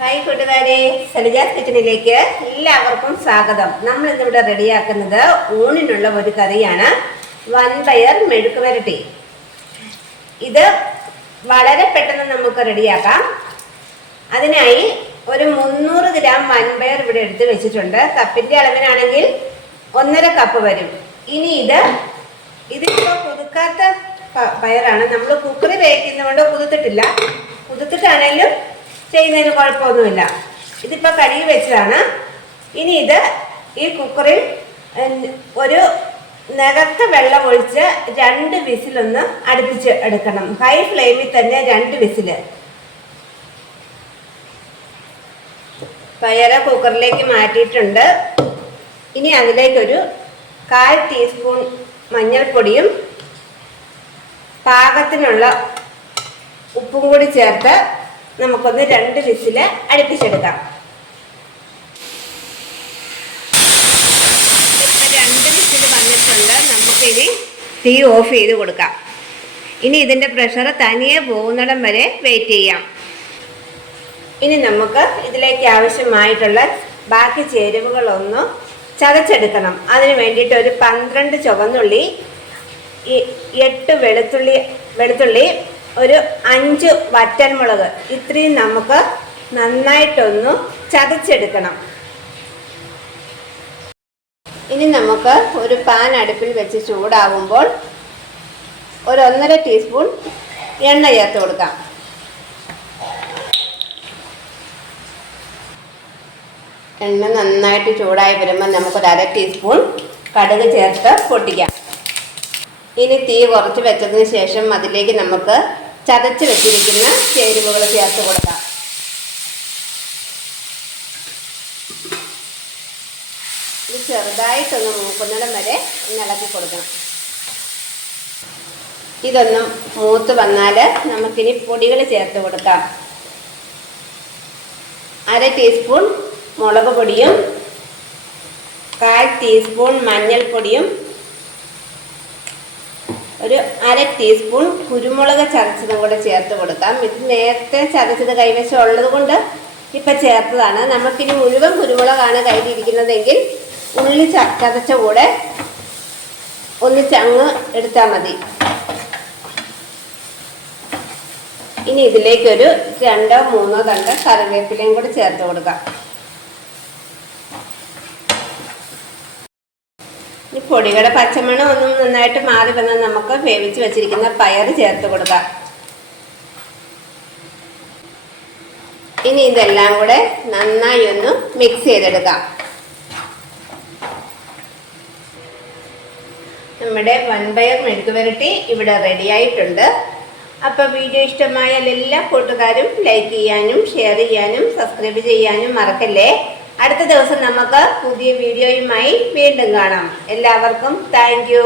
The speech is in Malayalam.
ഹായ് കൂട്ടുകാരെ, സലിജാസ് കിച്ചണിലേക്ക് എല്ലാവർക്കും സ്വാഗതം. നമ്മൾ ഇന്നിവിടെ റെഡിയാക്കുന്നത് ഊണിനുള്ള ഒരു കറിയാണ്, വൻപയർ മെഴുക്ക് വരട്ടി. ഇത് വളരെ പെട്ടെന്ന് നമുക്ക് റെഡിയാക്കാം. അതിനായി ഒരു 300 ഗ്രാം വൻപയർ ഇവിടെ എടുത്ത് വെച്ചിട്ടുണ്ട്. കപ്പിൻ്റെ അളവിനാണെങ്കിൽ 1.5 കപ്പ് വരും. ഇനി ഇതിപ്പോൾ കുതുക്കാത്ത പയറാണ്. നമ്മൾ കുക്കറി വേവിക്കുന്നതുകൊണ്ട് കുതിർത്തിട്ടില്ല. കുതിർത്തിട്ടാണെങ്കിലും ചെയ്യുന്നതിന് കുഴപ്പമൊന്നുമില്ല. ഇതിപ്പോൾ കഴുകി വെച്ചതാണ്. ഇനി ഈ കുക്കറിൽ ഒരു നികത്ത വെള്ളം ഒഴിച്ച് 2 വിസിലൊന്ന് അടുപ്പിച്ച് എടുക്കണം. ഹൈ ഫ്ലെയിമിൽ തന്നെ 2 വിസിൽ. പയറ് കുക്കറിലേക്ക് മാറ്റിയിട്ടുണ്ട്. ഇനി അതിലേക്കൊരു 1/4 ടീസ്പൂൺ മഞ്ഞൾപ്പൊടിയും പാകത്തിനുള്ള ഉപ്പും കൂടി ചേർത്ത് നമുക്കൊന്ന് 2 വിസിൽ അടുപ്പിച്ചെടുക്കാം. ഇപ്പം 2 വിസിൽ വന്നിട്ടുണ്ട്. നമുക്കിനി തീ ഓഫ് ചെയ്ത് കൊടുക്കാം. ഇനി ഇതിൻ്റെ പ്രഷർ തനിയെ പോകുന്നിടം വരെ വെയിറ്റ് ചെയ്യാം. ഇനി നമുക്ക് ഇതിലേക്ക് ആവശ്യമായിട്ടുള്ള ബാക്കി ചേരുവകളൊന്ന് ചതച്ചെടുക്കണം. അതിന് വേണ്ടിയിട്ട് ഒരു 12 ചുവന്നുള്ളി, 8 വെളുത്തുള്ളി, ഒരു 5 വറ്റൽമുളക്, ഇത്രയും നമുക്ക് നന്നായിട്ടൊന്ന് ചതച്ചെടുക്കണം. ഇനി നമുക്ക് ഒരു പാൻ അടുപ്പിൽ വെച്ച് ചൂടാകുമ്പോൾ ഒരു 1.5 ടീസ്പൂൺ എണ്ണ ചേർത്ത് കൊടുക്കാം. എണ്ണ നന്നായിട്ട് ചൂടായി വരുമ്പോൾ നമുക്കൊരു 1/2 ടീസ്പൂൺ കടുക് ചേർത്ത് പൊട്ടിക്കാം. ഇനി തീ കുറച്ച് വെച്ചതിന് ശേഷം അതിലേക്ക് നമുക്ക് ചതച്ച് വെച്ചിരിക്കുന്ന ചേരുവകൾ ചേർത്ത് കൊടുക്കാം. ഇത് ചെറുതായിട്ടൊന്ന് മൂക്കുന്നിടം വരെ ഇളക്കി കൊടുക്കണം. ഇതൊന്നും മൂത്ത് വന്നാൽ നമുക്കിനി പൊടികൾ ചേർത്ത് കൊടുക്കാം. 1/2 ടീസ്പൂൺ മുളക് പൊടിയും 1/4 ടീസ്പൂൺ മഞ്ഞൾപ്പൊടിയും ഒരു 1/2 ടീസ്പൂൺ കുരുമുളക് ചതച്ചതും കൂടെ ചേർത്ത് കൊടുക്കാം. ഇത് നേരത്തെ ചതച്ചത് കൈവശം ഉള്ളത് കൊണ്ട് ഇപ്പം ചേർത്തതാണ്. നമുക്കിനി മുഴുവൻ കുരുമുളകാണ് കയ്യിലിരിക്കുന്നതെങ്കിൽ ഉള്ളി ചതച്ച കൂടെ ഒന്നിച്ചങ്ങ് എടുത്താൽ മതി. ഇനി ഇതിലേക്കൊരു 2-3 തണ്ട് കറിവേപ്പിലയും കൂടി ചേർത്ത് കൊടുക്കാം. ഈ പൊടിയുടെ പച്ചമണം ഒന്നും നന്നായിട്ട് മാറി വന്നാൽ നമുക്ക് വേവിച്ച് വെച്ചിരിക്കുന്ന പയർ ചേർത്ത് കൊടുക്കാം. ഇനി ഇതെല്ലാം കൂടെ നന്നായി ഒന്ന് മിക്സ് ചെയ്തെടുക്കാം. നമ്മുടെ വൻപയർ മെഴുക്ക് വരട്ടി ഇവിടെ റെഡി ആയിട്ടുണ്ട്. അപ്പോൾ വീഡിയോ ഇഷ്ടമായാൽ എല്ലാ കൂട്ടുകാരും ലൈക്ക് ചെയ്യാനും ഷെയർ ചെയ്യാനും സബ്സ്ക്രൈബ് ചെയ്യാനും മറക്കല്ലേ. അടുത്ത ദിവസം നമുക്ക് പുതിയ വീഡിയോയുമായി വീണ്ടും കാണാം. എല്ലാവർക്കും താങ്ക് യു.